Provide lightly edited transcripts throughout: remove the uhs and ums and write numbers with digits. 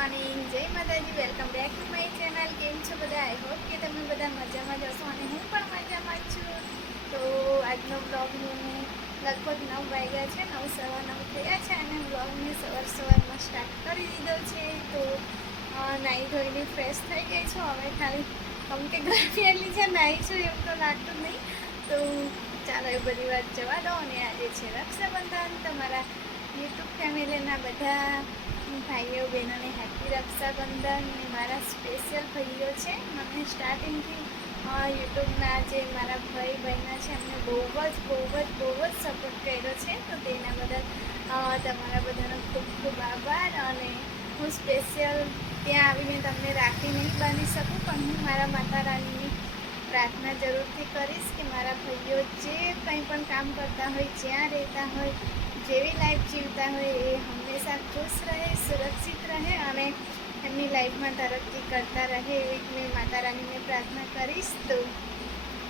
Morning, જય માતાજી. Welcome back to my channel. કેમ છો બધા? આઈ હોપ કે તમે બધા મજામાં જશો અને હું પણ મજામાં છું. તો આજનો બ્લોગ હું લગભગ 9 વાગ્યા છે, 9:09 થયા છે અને બ્લોગને સવારમાં સ્ટાર્ટ કરી દીધો છે. તો નાહી ધોઈને ફ્રેશ થઈ ગઈ છું. હવે ખાલી કેમ કે ગરમી એટલી છે, નાહી છું એવું તો લાગતું નહીં. તો ચાલો એ બધી વાત જવા દો. અને આજે છે રક્ષાબંધન. તમારા યુટ્યુબ ફેમિલીના બધા ભાઈઓ બહેનોને હેપી રક્ષાબંધન. ને મારા સ્પેશિયલ ભાઈઓ છે, મને સ્ટાર્ટિંગથી યુટ્યુબના જે મારા ભાઈ બહેનો છે એમને બહુ જ સપોર્ટ કર્યો છે. તો તેના બદલ તમારા બધાનો ખૂબ ખૂબ આભાર. અને હું સ્પેશિયલ ત્યાં આવીને તમને રાખી નહીં બાંધી શકું, પણ હું મારા માતા રાણીની પ્રાર્થના જરૂરથી કરીશ કે મારા ભાઈઓ જે કંઈ પણ કામ કરતા હોય, જ્યાં રહેતા હોય, જેવી લાઈફ જીવતા હોય એ હંમેશા ખુશ રહે, સુરક્ષિત રહે અને એમની લાઈફમાં તરક્કી કરતા રહે એવી મેં માતા રાણીને પ્રાર્થના કરીશ. તો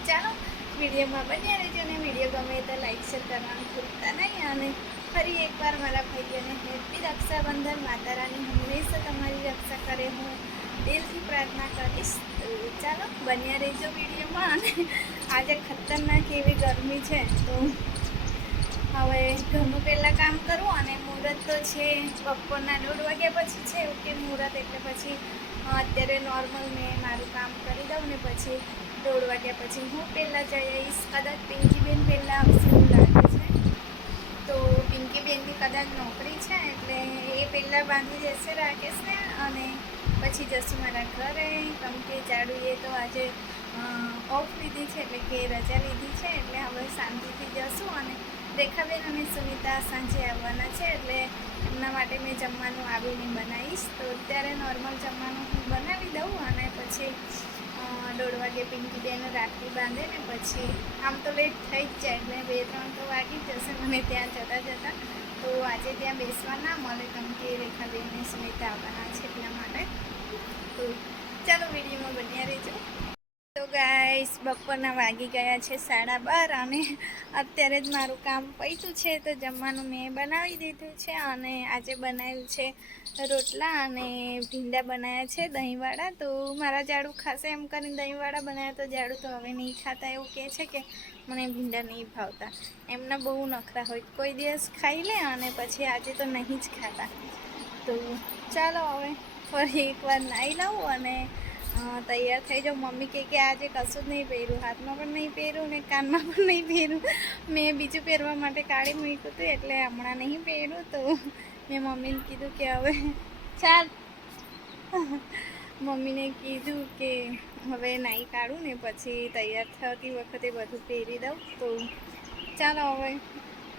ચાલો વિડીયોમાં બન્યા રહેજો અને વિડીયો ગમે તો લાઈક શેર કરવાનું ભૂલતા નહીં. અને ફરી એકવાર મારા ભાઈઓને હેપી રક્ષાબંધન. માતા રાણી હંમેશા તમારી રક્ષા કરે, હું દિલથી પ્રાર્થના કરીશ. તો ચાલો બન્યા રહેજો વિડીયોમાં. અને આજે ખતરનાક એવી ગરમી છે, તો હવે ઘરનું પહેલાં કામ કરું. અને મુહૂર્ત તો છે બપોરના 1:30 વાગ્યા પછી છે, એવું કે મુહૂર્ત એટલે પછી અત્યારે નોર્મલ મેં મારું કામ કરી દઉં ને પછી 1:30 વાગ્યા પછી હું પહેલાં જઈ આવીશ. કદાચ પિંકીબેન પહેલાં આવશે એવું લાગે છે. તો પિંકીબેનની કદાચ નોકરી છે એટલે એ પહેલાં બાંધી દેશે રાકેશને, અને પછી જશું મારા ઘરે. કેમ કે જાડુએ તો આજે ઓફ લીધી છે, એટલે કે રજા લીધી છે, એટલે હવે શાંતિથી જશું. અને રેખાબેન અને સુનિતા સાંજે આવવાના છે, એટલે એમના માટે મેં જમવાનું આવીને બનાવીશ. તો અત્યારે નોર્મલ જમવાનું હું બનાવી દઉં અને પછી 1:30 વાગે પિંકીબેન રાખડી બાંધે ને પછી આમ તો લેટ થઈ જ જાય, એટલે 2-3 તો વાગી જ જશે મને ત્યાં જતાં. તો આજે ત્યાં બેસવા ના મળે, કેમ કે રેખાબેન અને સુનિતા આવવાના છે એટલા માટે. તો ચાલો વિડીયોમાં બન્યા રહેજો. તો ગાઈસ બપોરના વાગી ગયા છે 12:30 અને અત્યારે જ મારું કામ પત્યું છે. તો જમવાનું મેં બનાવી દીધું છે અને આજે બનાવ્યું છે રોટલા અને ભીંડા બનાવ્યા છે દહીંવાળા. તો મારા જાડુ ખાશે એમ કરીને દહીંવાળા બનાવ્યા, તો જાડુ તો હવે નહીં ખાતા, એવું કહે છે કે મને ભીંડા નહીં ભાવતા. એમના બહુ નખરા હોય, કોઈ દિવસ ખાઈ લે અને પછી આજે તો નહીં જ ખાતા. તો ચાલો હવે ફરી એકવાર નાહી લઉં અને તૈયાર થઈ જાઉં. મમ્મી કે આજે કશું જ નહીં પહેર્યું, હાથમાં પણ નહીં પહેર્યું ને કાનમાં પણ નહીં પહેર્યું. મેં બીજું પહેરવા માટે કાઢી મૂક્યું હતું, એટલે હમણાં નહીં પહેર્યું. તો મેં મમ્મીને કીધું કે હવે ચાલ, મમ્મીને કીધું કે હવે નાહી કાઢું ને પછી તૈયાર થતી વખતે બધું પહેરી દઉં. તો ચાલો હવે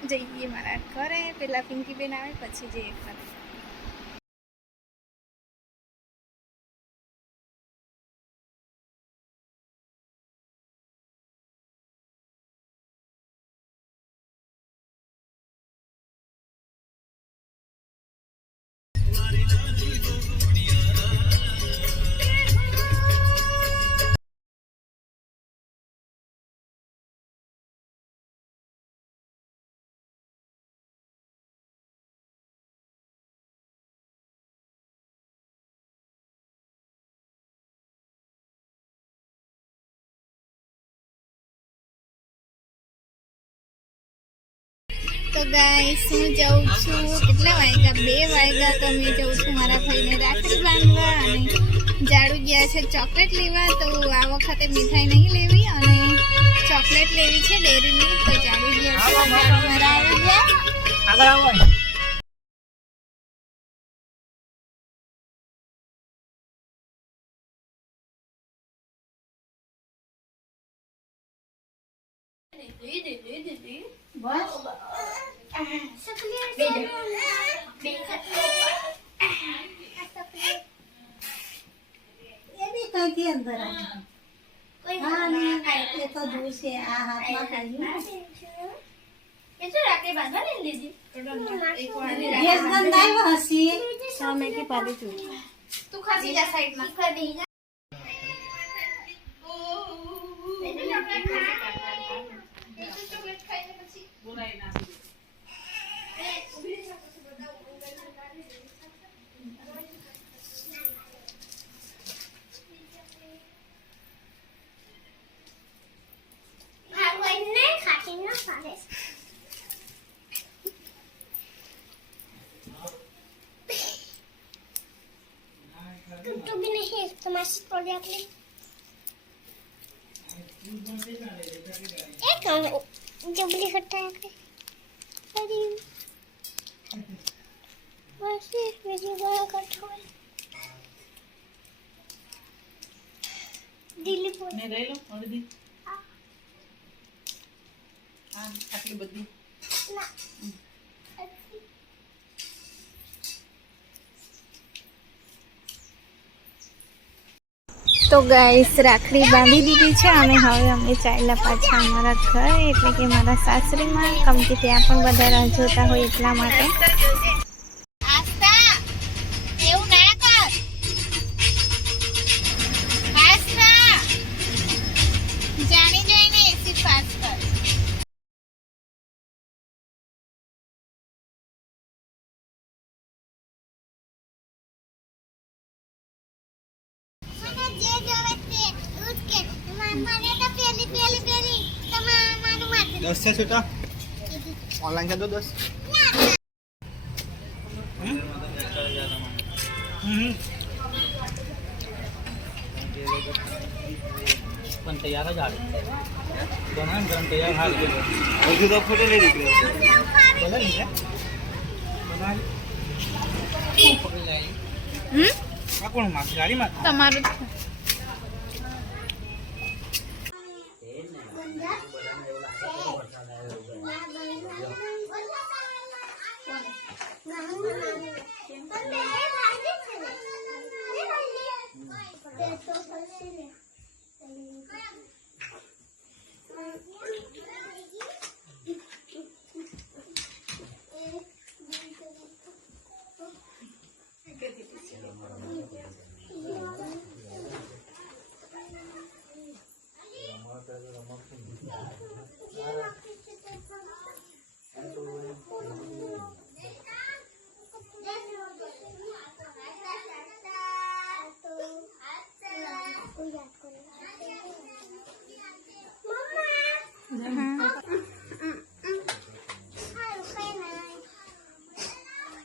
જઈએ મારા ઘરે. પહેલાં પિંકીબેન આવે પછી જઈએ ઘરે. તો ગાઈસ હું જાઉં છું, કેટલા વાગ્યા? 2 વાગ્યા. તો મેં જાઉં છું મારા ભાઈને રાખડી બાંધવા. અને જાડુ ગયા છે ચોકલેટ લેવા. તો આ વખતે મીઠાઈ નહીં લેવી અને ચોકલેટ લેવી છે ડેરીની. તો જાડુ ગયા છે, જાડુ મારા આવી ગયા. તું ખાસી જા સાઈડમાં. તો માસી થોડી આપલી એક જબલી હટાય આપણે અરે માસી બીજી વાર કઠોળ દિલ્હી પર મેં લઈ લો અડધી આટલી બધી ના તો ગાઈસ રાખડી બાંધી દીધી છે અને હવે અમે ચાલ્યા પાછા અમારા ઘરે, એટલે કે મારા સાસરીમાં, કેમ કે ત્યાં પણ બધા રાહ જોતા હોય એટલા માટે. दस से छुटा ऑनलाइन कर दो 10 पण तैयार है झाड़ बना गरम तैयार हाल के मुझे तो फोटो ले ली बोला नहीं क्या बना पकड़ जाएगी कौन मास गाड़ी में તમારું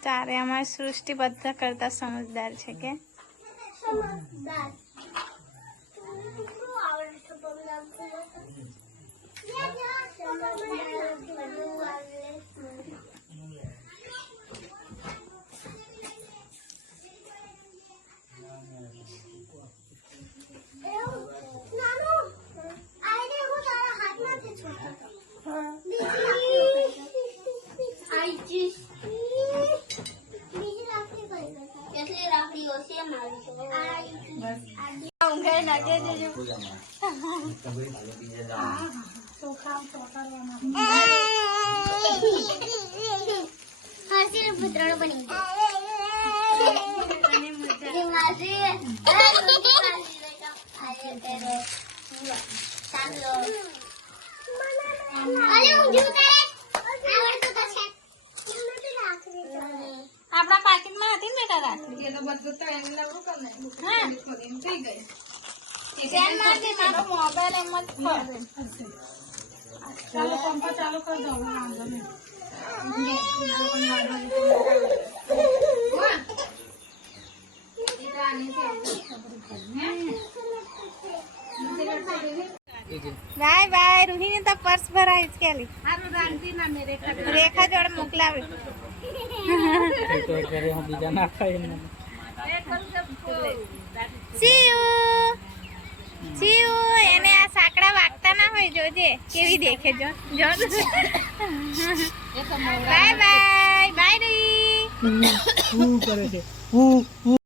તારે અમારી સૃષ્ટિ બધા કરતા સમજદાર છે કે સમજદાર શું આવડે છે પ્રોગ્રામ આપણા પાકીટમાં હતી ને બેટા રાખડી એનો બધું તો એમ લાવું કને હા ખોલીને થઈ ગઈ કેમ માટે મારો મોબાઈલ એમ જ ફરે ચાલો પંપા ચાલુ કરી દો વાંધો નહીં બાય બાય રૂહીને તો પર્સ ભરાય છે કેલી હારું રાંધી ના મે રેખા જોડે મોકલાવી तो करे हम बीजा ना खाए ना સી યુ એને આ સાકડા વાગતા ના હોય જોજે કેવી દેખે જો જો બાય બાય બાય રૂહી હું કરે છે હું